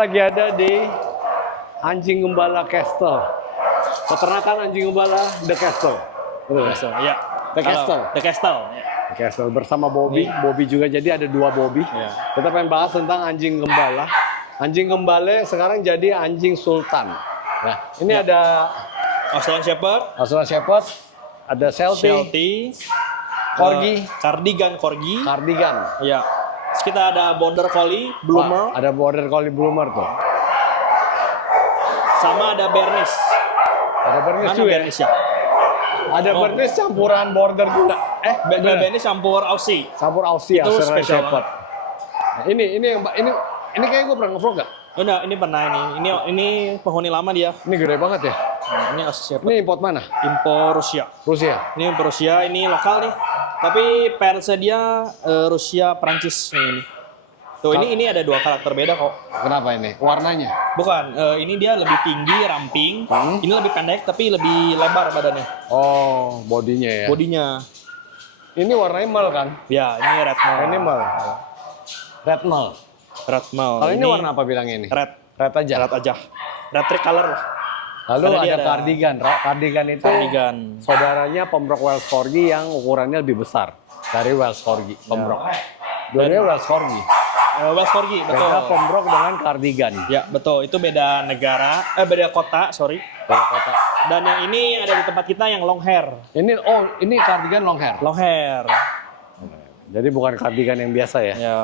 lagi ada di Anjing Gembala Castle. Peternakan Anjing Gembala The Castle. Castle, ya. The Castle. The Castle. Ya. The Castle bersama Bobby. Bobby juga, jadi ada dua Bobby. Ya. Kita pengen bahas tentang anjing gembala. Anjing gembala sekarang jadi anjing sultan. Nah, ini ada Australian Shepherd, Australian Shepherd, ada Sheltie, Corgi, Corgi. Cardigan. Ya. Terus kita ada Border Collie, Bloomer, Ada Border Collie Bloomer tuh. sama ada Bernese. Ada Bernese Mana juga. Bernese ya? Ada Bernese campuran Border juga. Bernese campur Aussie. Campur Aussie, Itu Australian spesial Shepherd. Nah, ini kayak gue pernah nge-vlog gak? Enggak, ini pernah ini penghuni lama dia. Ini gede banget ya. Nah, ini Aussie Shepherd. Ini import mana? Impor Rusia. Rusia. Ini impor Rusia, ini lokal nih. Tapi parents dia Rusia, Prancis ini. Tuh ini ada dua karakter beda kok. Kenapa ini? Warnanya? Bukan, ini dia lebih tinggi, ramping. Ini lebih pendek tapi lebih lebar badannya. Oh, bodinya ya. Bodinya. Ini warnanya mal kan? Ya, ini red male. Ini mal. Red mal. Red male. Kalau ini warna apa bilangnya ini? Red. Red aja. Red aja. Red tricolor lah. Lalu Karena dia ada cardigan. Cardigan itu Cardigan. saudaranya pembrok Welsh Corgi yang ukurannya lebih besar dari Welsh Corgi. Pembrok. Dua-duanya Welsh Corgi. Welsh Corgi, betul. Beda pembrok dengan cardigan. Ya, betul. Itu beda negara, beda kota, sorry. Beda kota. Dan yang ini ada di tempat kita yang long hair. Ini cardigan long hair. Long hair. Jadi bukan cardigan yang biasa ya. Ya.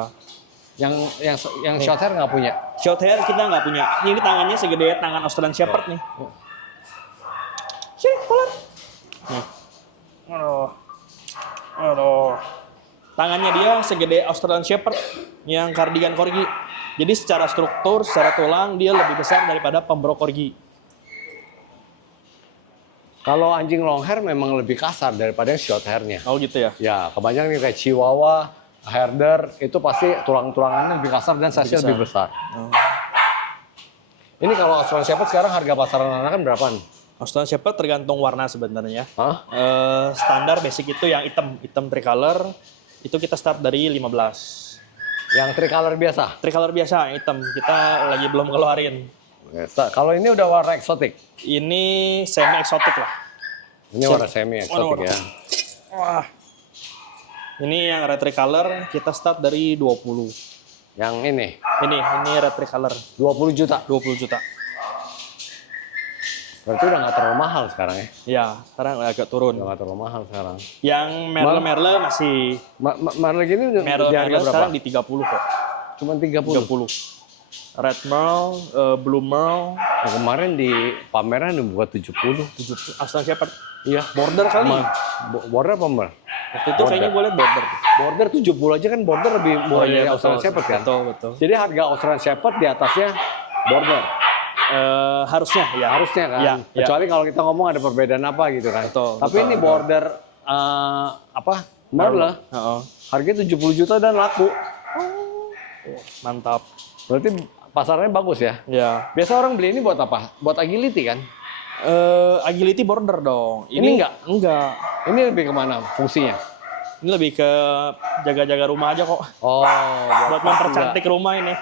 Yang short hair nggak punya. Short hair kita nggak punya. Ini tangannya segede tangan Australian Shepherd nih. Sini, kolor. Nih. Aduh. Tangannya dia segede Australian Shepherd yang cardigan Corgi. Jadi secara struktur, secara tulang dia lebih besar daripada pembrok Corgi. Kalau anjing long hair memang lebih kasar daripada yang short hairnya. Oh gitu ya? Ya, kebanyakan nih kayak Chihuahua, Herder, itu pasti tulang-tulangannya lebih kasar dan size-nya lebih besar. Oh. Ini kalau Australian Shepherd sekarang harga pasaran anakan berapa nih? Australian Shepherd tergantung warna sebenarnya. Hah? Standar basic itu yang hitam tricolor. Itu kita start dari 15. Yang tricolor biasa? Tricolor biasa, yang hitam. Kita lagi belum keluarin. Kalau ini udah warna eksotik? Ini semi eksotik lah. Ini warna semi eksotik ya. Wah. Ini yang red tricolor kita start dari 20. Yang ini? Ini red tricolor. 20 juta? 20 juta. Berarti udah nggak terlalu mahal sekarang ya? Ya, sekarang agak turun. Udah nggak terlalu mahal sekarang. Yang Merle masih... Merle gini di harga Merle berapa? sekarang di 30 kok. Cuma 30? 30. Red Merle, Blue Merle. Nah, kemarin di pameran dibuat 70. 70. Australian Shepherd. Iya. Border kali. Border apa Mer? Waktu itu kayaknya gue liat border. Border 70 aja kan, border lebih murah dari Australian Shepherd kan? Betul. Jadi harga Australian Shepherd di atasnya border. Harusnya ya. Harusnya kan. Ya, Kecuali kalau kita ngomong ada perbedaan apa gitu kan. Tapi ini border Merle. Harganya 70 juta dan laku. Mantap. Berarti pasarnya bagus ya? Ya. Biasa orang beli ini buat apa? Buat agility kan? Agility border dong. Ini enggak? Enggak. Ini lebih kemana fungsinya? Ini lebih ke jaga-jaga rumah aja kok. Oh, buat mempercantik rumah ini.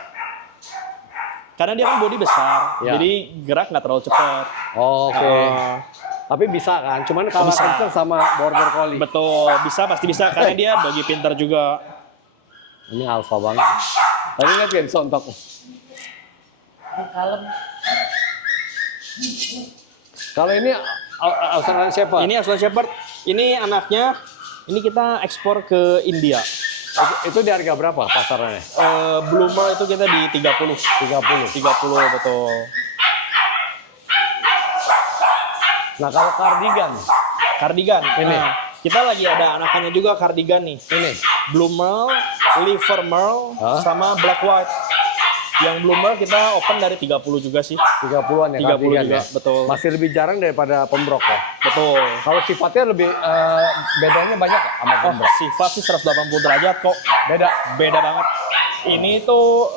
Karena dia kan body besar, Ya. jadi gerak nggak terlalu cepat. Oke. Tapi bisa kan? Cuman kalah Bisa. kenceng sama border collie. Betul, pasti bisa. Karena dia bagi pintar juga. Ini alpha banget. Tadi lihat ya disontok. Kalem. Kalau ini Australian Shepherd. Ini Australian Shepherd, ini anaknya, ini kita ekspor ke India. Itu di harga berapa pasarannya? Bloomer itu kita di 30. 30 betul. Nah kalau Cardigan. Ini. Nah, kita lagi ada anakannya juga cardigan nih. Ini. Blue Merle, Liver Merle, sama Black White. Yang Blue Merle kita open dari 30 juga sih. 30-an ya 30 cardigan juga, ya? betul. Masih lebih jarang daripada pembrok ya? Betul. Kalau sifatnya lebih, bedanya banyak nggak sama pembrok? Sifat sih 180 derajat kok. Beda banget. Ini tuh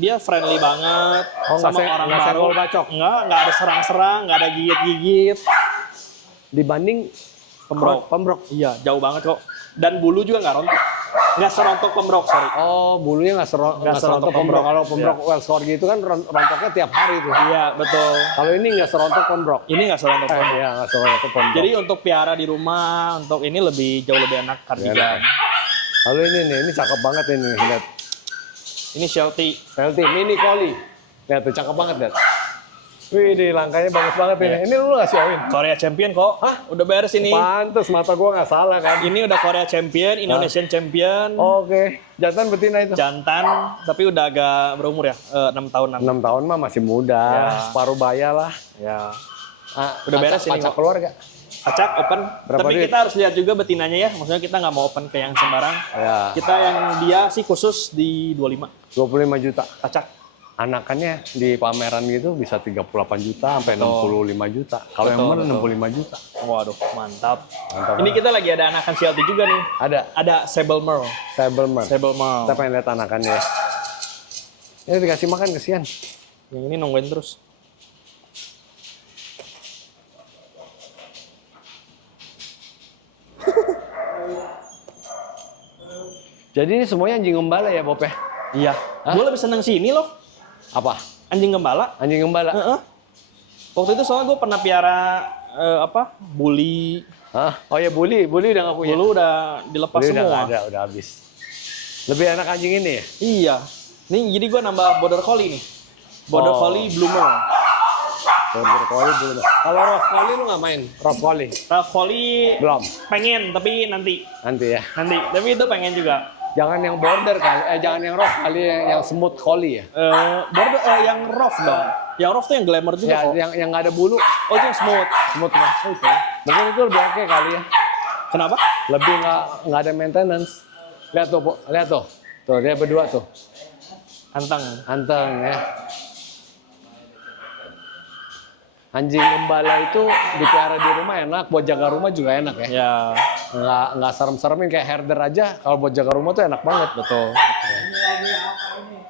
dia friendly banget sama orang nggak baru. senggol bacok? Nggak ada serang-serang, nggak ada gigit-gigit. Dibanding Pembrok. pembrok. Iya, jauh banget kok. Dan bulu juga nggak rontok. Nggak serontok pembrok, sorry. Oh, bulunya nggak serontok pembrok. Kalau pembrok Welsh Corgi itu kan rontoknya tiap hari tuh. Iya, betul. Kalau ini nggak serontok pembrok. Ini nggak serontok pembrok. Iya, nggak serontok pembrok. Jadi untuk piara di rumah, untuk ini jauh lebih enak kardigan. Lalu ini cakep banget ini, lihat. Ini Sheltie. Sheltie mini collie. Lihat tuh cakep banget, lihat. Wih, di langkahnya bagus banget ini. Ini lu nggak siawin? Korea Champion kok. Hah? Udah beres ini. Pantes, mata gua nggak salah kan. Ini udah Korea Champion, Indonesian Champion. Oke, jantan betina itu. Jantan, tapi udah agak berumur ya, 6 tahunan. 6 tahun mah masih muda, Ya. separuh baya lah. Ya. Udah beres ini. Acak keluar gak? Acak open, Berapa tapi duit? kita harus lihat juga betinanya ya. Maksudnya kita nggak mau open ke yang sembarang. Ya, Kita yang dia sih khusus di 25. 25 juta. Acak. Anakannya di pameran gitu bisa 38 juta sampai 65 juta. Kalau yang bener 65 juta. Waduh, mantap. Mantap. Ini kita lagi ada anakan Sheltie juga nih. Ada Sable Merle. Sableman. Sable Merle. Kita pengen lihat anakannya ya. Ini dikasih makan kesian. Yang ini nungguin terus. Jadi ini semuanya anjing gembala ya, Bob ya? Iya. Gue lebih seneng sini loh. Apa? Anjing gembala. Anjing gembala? Heeh. Waktu itu soalnya gue pernah piara bully. Hah? Oh ya, bully udah nggak punya. Dulu udah dilepas Bully udah semua. nggak ada, udah habis. Lebih enak anjing ini ya? Iya. Nih jadi gue nambah border collie nih. Border Oh. collie bloomer. Border collie belum. Kalau Rough Collie lu nggak main? Rough Collie? Rough collie Belum. pengen tapi nanti. Nanti ya. Tapi itu pengen juga. Jangan yang border kali, jangan yang rough kali, yang smooth collie ya. Border yang rough dong. Yang rough tuh yang glamour juga Ya, kok. yang nggak ada bulu, Oh itu yang smooth. smooth mas. Itu. Mungkin itu lebih oke kali ya. Kenapa? Lebih nggak ada maintenance. Lihat tuh, Bu. Lihat tuh. Tuh dia berdua tuh. Anteng. Anteng ya. Anjing gembala itu dipelihara di rumah enak, buat jaga rumah juga enak ya. Ya, Nggak serem-seremin kayak herder aja. Kalau buat jaga rumah tuh enak banget. betul.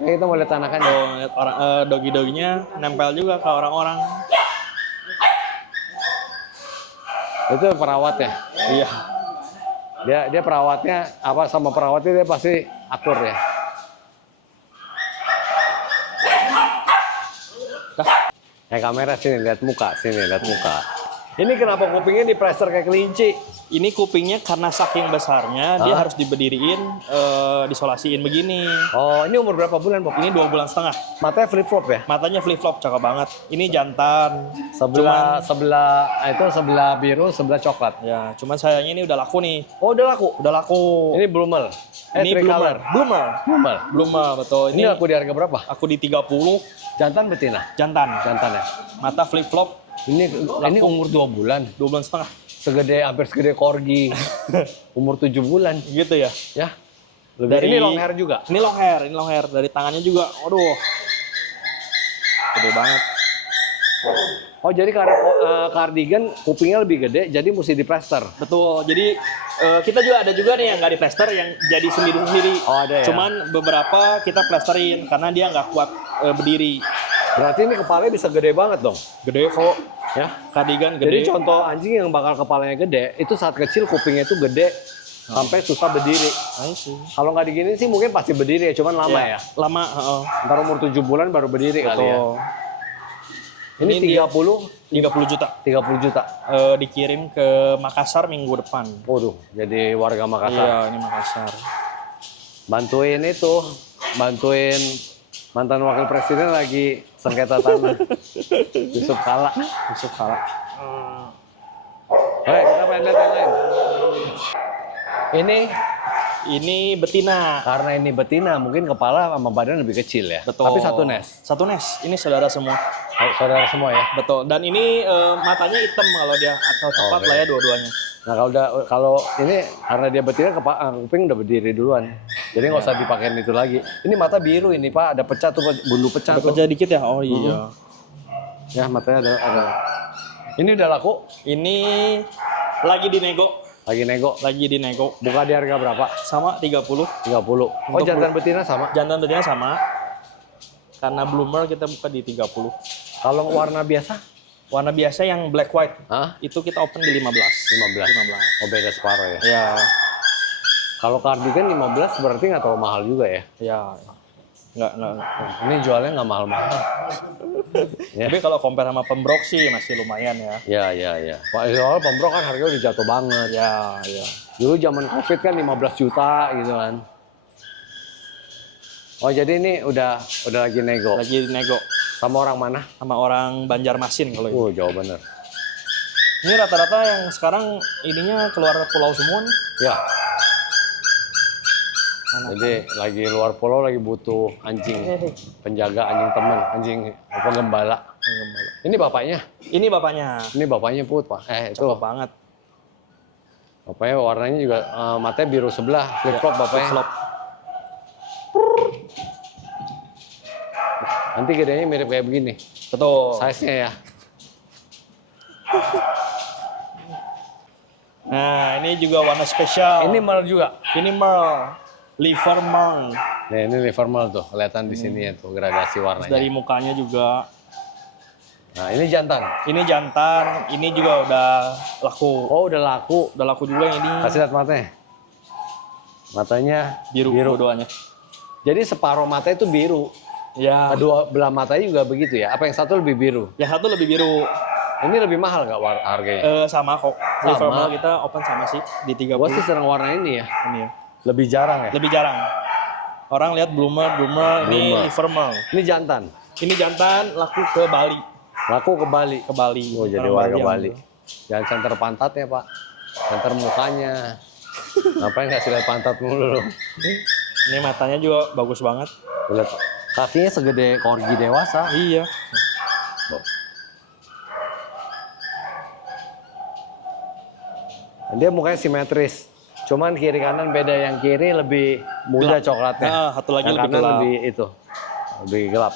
Ini kita mau lihat anakannya. Oh, lihat orang dogi-doginya nempel juga ke orang-orang. Itu perawatnya. Iya. Dia perawatnya apa sama perawatnya dia pasti akur ya. Kamera sini lihat muka, sini lihat muka. Ini kenapa kupingnya diplester kayak kelinci? Ini kupingnya karena saking besarnya dia harus diberdiriin, disolasiin begini. Oh, ini umur berapa bulan, Bob? Ini 2 bulan setengah. Matanya flip flop ya? Matanya flip flop cakep banget. Ini jantan. Sebelah biru, sebelah coklat. Ya, cuman sayangnya ini udah laku nih. Oh, udah laku. Udah laku. Ini bloomer. Ini bloomer. Bloomer. Bloomer, betul. Ini laku di harga berapa? Aku di 30. Jantan betina? Jantan. Jantan ya. Mata flip flop. Ini umur 2 bulan. 2 bulan setengah. Hampir segede corgi. Umur 7 bulan. Gitu ya. Ya. Dari- Ini long hair juga. Ini long hair. Dari tangannya juga. Aduh. Gede banget. Oh, jadi karena kardigan kupingnya lebih gede, jadi mesti diplester. Betul. Jadi kita juga ada juga nih yang nggak di plester, yang jadi sendiri-sendiri. Oh, ada ya? Cuman beberapa kita plesterin karena dia nggak kuat berdiri. Berarti ini kepalanya bisa gede banget dong. Gede kok. Ya. Kardigan Jadi gede. contoh anjing yang bakal kepalanya gede, itu saat kecil kupingnya itu gede sampai susah berdiri. I see. Kalau nggak digini sih mungkin pasti berdiri ya, cuman lama ya. Lama, heeh. Ntar umur 7 bulan baru berdiri kali ya. Betul. Ini Ini dia 30 30 juta. 30 juta. Dikirim ke Makassar minggu depan. Waduh, jadi warga Makassar. Iya, ini Makassar. Bantuin mantan wakil presiden lagi sengketa tanah. Yusuf Kala. Oke, kita pengen lihat yang lain. Ini betina. Karena ini betina, mungkin kepala sama badan lebih kecil ya. Betul. Tapi satu nes. Satu nes. Ini saudara semua. Saudara semua ya. Betul. Dan ini matanya hitam kalau dia, atau tepat Oke. lah ya dua-duanya. Nah kalau ini karena dia betina kuping udah berdiri duluan. Jadi nggak usah dipakein itu lagi. Ini mata biru ini Pak, ada pecah tuh bundu pecah Ada tuh. pecah dikit ya? Oh iya. Ya matanya ada. Ini udah laku, Ini lagi dinego. lagi nego. Buka Buka di harga berapa? sama 30. 30. Oh jantan betina sama. Jantan betina sama. Karena bloomer kita buka di 30. Kalau warna biasa? Warna biasa yang black white Hah? itu kita open di 15. 15. Oh beda separuh ya. Ya. Kalau kardigan 15 berarti nggak terlalu mahal juga ya. Ya, nggak. Ini jualnya nggak mahal-mahal. Ya. Tapi kalau compare sama pembrok sih masih lumayan ya. Ya. Pak soalnya pembrok kan harganya udah jatuh banget. Ya. Dulu zaman Covid kan 15 juta gitu kan. Oh jadi ini udah lagi nego. Lagi nego Sama orang mana? sama orang Banjarmasin kalau ini. Jauh bener. Ini rata-rata yang sekarang ininya keluar pulau semua nih. Ya. Jadi lagi luar pulau lagi butuh anjing penjaga, anjing teman, anjing apa gembala. Ini bapaknya. Ini bapaknya. Ini bapaknya Put, Pak. Itu Cakep banget. bapaknya warnanya juga matanya biru sebelah, flip flop bapaknya. Flip-flop. Nanti gedenya mirip kayak begini. Betul. Size-nya ya. Nah, ini juga warna spesial. Ini Merle juga. Ini Merle. Liver Merle. Nah, ini liver Merle tuh, kelihatan di sini ya tuh gradasi Terus warnanya. dari mukanya juga. Nah, ini jantan. Ini jantan, ini juga udah laku. Oh, udah laku. Udah laku juga yang ini. Kasih lihat matanya. Matanya Biru dua-duanya. Jadi separuh mata itu biru. Ya. Kedua belah matanya juga begitu ya. Apa yang satu lebih biru? Yang satu lebih biru. Ini lebih mahal nggak harganya? Sama kok. Sama. Liver Merle kita open sama sih di 30. Gua sih seneng warna ini ya. Ini ya. Lebih jarang ya. Lebih jarang. Orang lihat bloomer, ini Bloomer. Liver Merle. Ini jantan. Ini jantan laku ke Bali. Laku ke Bali. Ke Bali. Oh, jadi Orang warga yang- Bali. Jangan center pantatnya, Pak. Center mukanya. Ngapain nggak lihat pantat mulu? Ini matanya juga bagus banget. Lihat kakinya segede corgi dewasa. Iya. Dia mukanya simetris. Cuman kiri kanan beda, yang kiri lebih muda coklatnya. Nah, satu lagi yang lebih kanan gelap. lebih itu. Lebih gelap.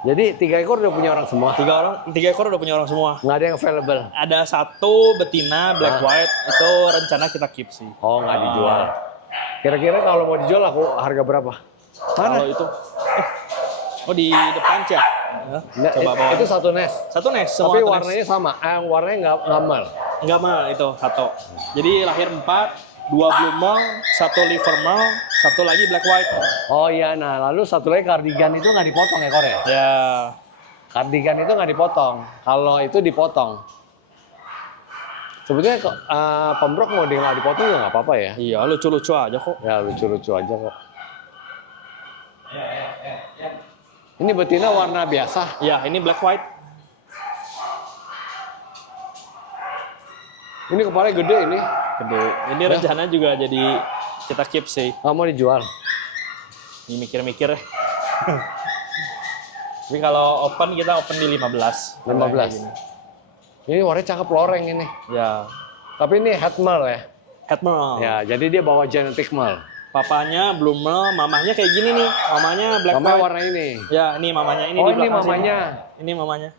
Jadi 3 ekor udah punya orang semua. 3 ekor udah punya orang semua. Nggak ada yang available. Ada satu betina black white, itu rencana kita keep sih. Oh, nggak dijual. Kira-kira kalau mau dijual aku harga berapa? Kalau itu, oh di depan cek. Nggak, Coba bawa. itu satu nest. Satu nest, semua Tapi satu warnanya sama. Warnanya nggak mal. nest. Enggak mah itu satu. Jadi lahir 4, 2 blue merle, 1 liver merle, 1 lagi black white. Oh iya, nah lalu satu lagi kardigan itu nggak dipotong ekornya? Ya, Kardigan itu nggak dipotong. Kalau itu dipotong. Sebetulnya pembrok mau dia nggak dipotong ya nggak apa-apa ya. iya lucu-lucu aja kok. Ya lucu-lucu aja kok. Ini betina warna biasa. Ya, ini black white. Ini kepalanya gede ini. Gede. Ini rencana juga jadi kita keep sih. Nggak mau dijual. Ini mikir-mikir. Tapi kalau open kita open di 15. 15. Ini warnanya cakep loreng ini. Ya. Tapi ini het merle ya. Het merle. Ya, jadi dia bawa genetic merle. Papanya blue merle, mamanya kayak gini nih. Mamanya black Namanya white. warna ini. Ya, ini mamanya. Ini Oh, di ini belakang sini. mamanya. Ini mamanya.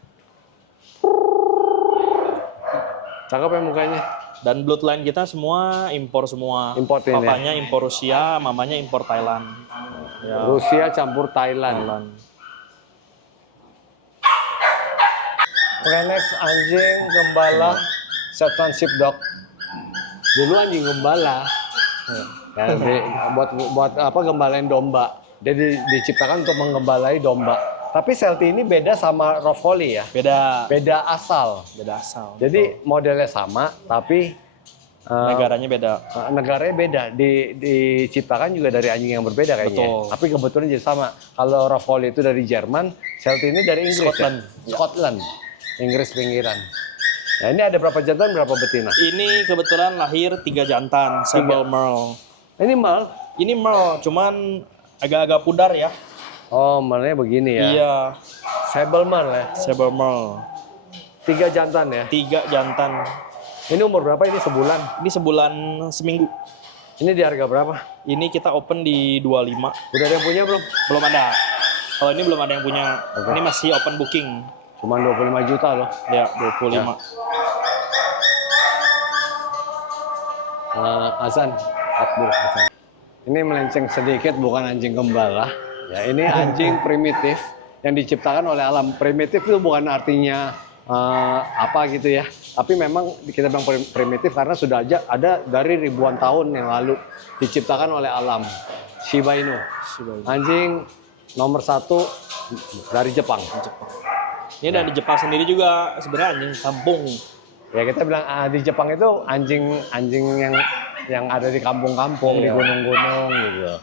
Cakep ya mukanya. Dan bloodline kita semua impor semua. Import ini ya? Papanya impor Rusia, mamanya impor Thailand. Ya, Rusia campur Thailand. Thailand. Oke, next anjing gembala Shetland Sheepdog. Dulu anjing gembala. Ya, buat apa gembalain domba. Dia diciptakan untuk menggembalai domba. Tapi Sheltie ini beda sama Rough Collie ya. Beda. Beda asal. Beda asal. Jadi modelnya sama, tapi Negaranya beda. negaranya beda. Diciptakan juga dari anjing yang berbeda kayaknya. Betul. Tapi kebetulan jadi sama. Kalau Rough Collie itu dari Jerman, Sheltie ini dari Inggris. Scotland. Ya? Scotland. Inggris pinggiran. Nah, ini ada berapa jantan, berapa betina? Ini kebetulan lahir 3 jantan, Sable Merle. Ini mal. Ini Merle, cuman agak-agak pudar ya. Oh, malnya begini ya. Iya, Sable mal ya. Sable Merle. 3 jantan ya. 3 jantan. Ini umur berapa? Ini sebulan. Ini sebulan seminggu. Ini di harga berapa? Ini kita open di 25. Udah ada yang punya belum? Belum ada. Kalau ini belum ada yang punya. Oke. Ini masih open booking. Cuma 25 juta loh. Ya, 25. Hasan, Abdul Hasan. Ini melenceng sedikit, bukan anjing gembala. Ya, ini anjing primitif yang diciptakan oleh alam. Primitif itu bukan artinya apa gitu ya. Tapi memang kita bilang primitif karena sudah aja ada dari ribuan tahun yang lalu diciptakan oleh alam. Shiba Inu. Anjing nomor 1 dari Jepang. Ini dari Jepang sendiri juga sebenarnya anjing kampung. Ya kita bilang di Jepang itu anjing yang ada di kampung-kampung, di gunung-gunung gitu.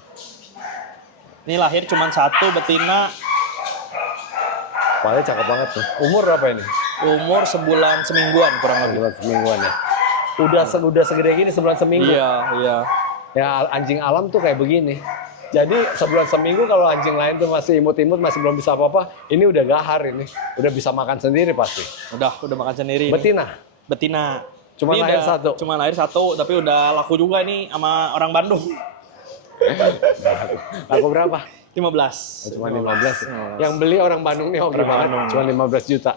Ini lahir cuma 1 betina. Paling cakep banget tuh. Umur berapa ini? Umur sebulan semingguan kurang lebih. Sebulan semingguan ya. Udah segede gini sebulan seminggu. Iya. Ya anjing alam tuh kayak begini. Jadi sebulan seminggu kalau anjing lain tuh masih imut-imut, masih belum bisa apa-apa, ini udah gahar ini. Udah bisa makan sendiri pasti. Udah makan sendiri. Betina. Cuma ini lahir 1. Cuma lahir 1, tapi udah laku juga ini sama orang Bandung. Laku berapa? 15. Cuma 15. Yang beli orang Bandung nih hoki banget. Cuma 15 juta.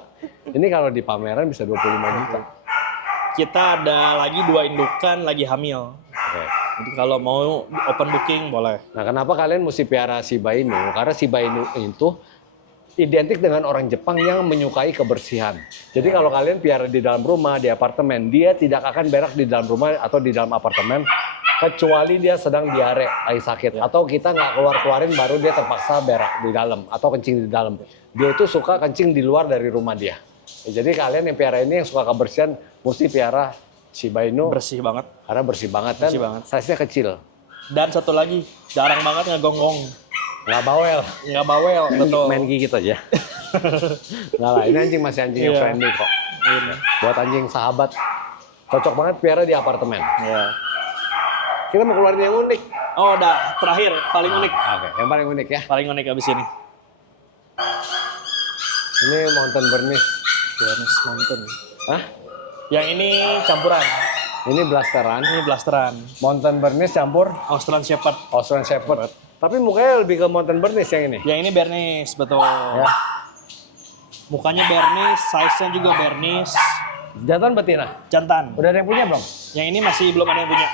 Ini kalau di pameran bisa 25 juta. Kita ada lagi 2 indukan lagi hamil. Oke. Jadi kalau mau open booking boleh. Nah, kenapa kalian mesti piara Shiba Inu? Karena Shiba Inu itu identik dengan orang Jepang yang menyukai kebersihan. Jadi kalau kalian piara di dalam rumah, di apartemen, dia tidak akan berak di dalam rumah atau di dalam apartemen kecuali dia sedang diare, lagi sakit, atau kita nggak keluarin baru dia terpaksa berak di dalam atau kencing di dalam. Dia itu suka kencing di luar dari rumah dia. Ya, jadi kalian yang piara ini yang suka kebersihan mesti piara Shiba Inu. Bersih banget. Karena bersih banget kan, size-nya kecil. Dan satu lagi, jarang banget ngegonggong. Nggak bawel. Nggak bawel, betul. Main gigit aja. Nggak lah, ini anjing masih anjing yang friendly kok. Buat anjing sahabat, cocok banget piara di apartemen. Iya. Kita mau keluarin yang unik. Oh, udah. Terakhir, paling unik. Oke, yang paling unik ya. Paling unik abis ini. Ini Mountain Bernese. Bernese Mountain. Hah? Yang ini campuran. Ini blasteran. Ini blasteran. Mountain Bernese campur Australian Shepherd. Australian Shepherd. Tapi mukanya lebih ke Mountain Bernese yang ini. Yang ini Bernese, betul. Ya. Mukanya Bernese, size-nya juga Bernese. Jantan betina? Jantan. Udah ada yang punya belum? Yang ini masih belum ada yang punya.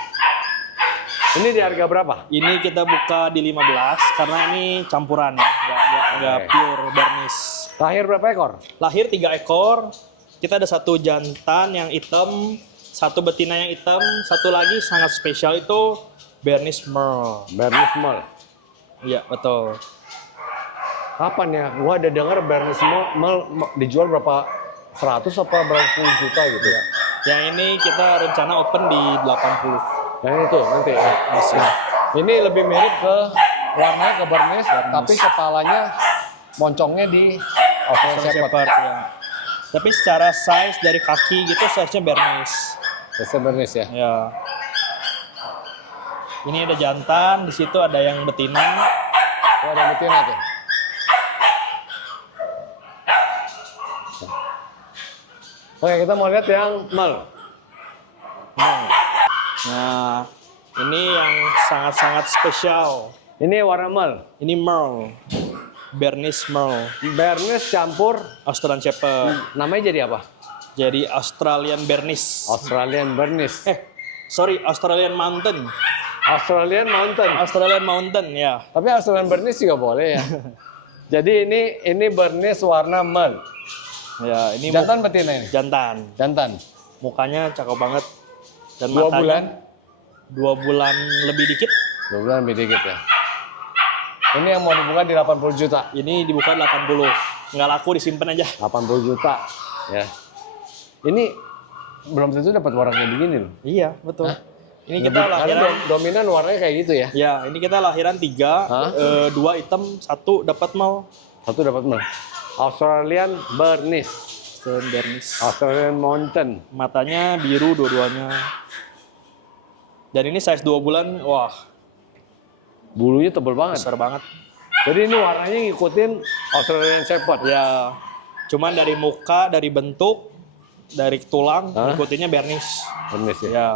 Ini di harga berapa? Ini kita buka di 15 karena ini campuran, nggak pure Bernese. Lahir berapa ekor? Lahir 3 ekor. Kita ada 1 jantan yang hitam, 1 betina yang hitam, 1 lagi sangat spesial itu Bernese Merle. Bernese Merle. Iya, betul. Kapan ya? Gua ada dengar Bernese Merle dijual berapa 100 apa berapa puluh juta gitu ya. Yang ini kita rencana open di 80. Yang itu nanti ya. Nah, ini lebih mirip ke warnanya ke Bernese, tapi kepalanya moncongnya di Australian Shepherd. Ya. Tapi secara size dari kaki gitu size-nya Bernese. Biasa Bernese ya. Ya. Ini ada jantan, di situ ada yang betina. Oh, ada betina tuh. Oke, kita mau lihat yang Merle. Nah, ini yang sangat-sangat spesial. Ini warna Merle. Ini Merle. Bernese Merle. Bernese campur. Australian Shepherd. Namanya jadi apa? Jadi Australian Bernese. Australian Bernese. Sorry, Australian Mountain. Australian Mountain. Australian Mountain, ya. Tapi Australian Bernese juga boleh ya. Jadi ini Bernese warna Merle. Ya, ini Jantan betina ini? Jantan. Jantan. Mukanya cakep banget. Dan 2 matanya bulan? 2 bulan lebih dikit. 2 bulan lebih dikit ya. Ini yang mau dibuka di 80 juta. Ini dibuka 80. Nggak laku, disimpan aja. 80 juta. Ya. Ini belum tentu dapat warnanya begini loh. Iya, betul. Hah? Ini kita Karena lahiran. dominan warnanya kayak gitu ya. Ya, ini kita lahiran 3, Hah? 2 hitam, 1 dapat mal. Satu dapat Merle. Australian Bernese. Australian Bernese. Australian Mountain. Matanya biru dua-duanya. Dan ini size 2 bulan, wah, Bulunya tebel banget. besar banget. Jadi ini warnanya ngikutin Australian Shepherd. Ya, cuman dari muka, dari bentuk, dari tulang, Hah? ikutinnya Bernese. Bernese ya. Ya,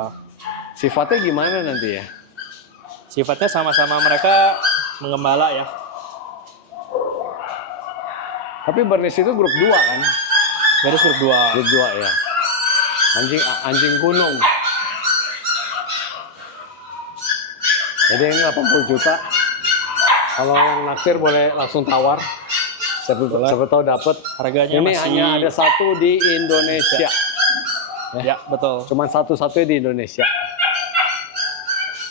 Sifatnya gimana nanti ya? sifatnya sama-sama mereka mengembala ya. Tapi Bernese itu grup 2 kan? Bernese grup 2. Grup 2 ya. Anjing gunung. Jadi ini 80 juta. Kalau yang naksir boleh langsung tawar. siapa tahu dapat. Harganya Ini masih hanya ada satu di Indonesia. ya betul. Cuman satu-satunya di Indonesia.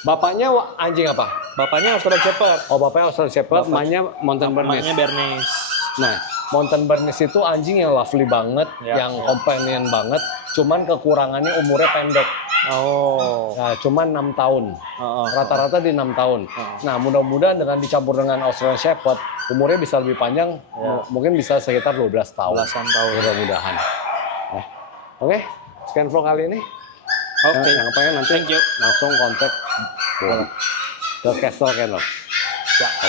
Bapaknya anjing apa? Bapaknya Australian Shepherd. Oh, bapaknya Australian Shepherd, mamanya Mountain Bernese. Namanya Bernese. Nah, Mountain Bernese itu anjing yang lovely banget, yang companion banget, cuman kekurangannya umurnya pendek. Oh. Nah, cuman 6 tahun. Rata-rata di 6 tahun. Nah, mudah-mudahan dengan dicampur dengan Australian Shepherd, umurnya bisa lebih panjang, mungkin bisa sekitar 12 tahun. Belasan tahun. Mudah-mudahan. Oke, scan vlog kali ini. Oke. Yang pengen nanti Thank you. langsung kontak ke Castle Kennel. Ya, bye.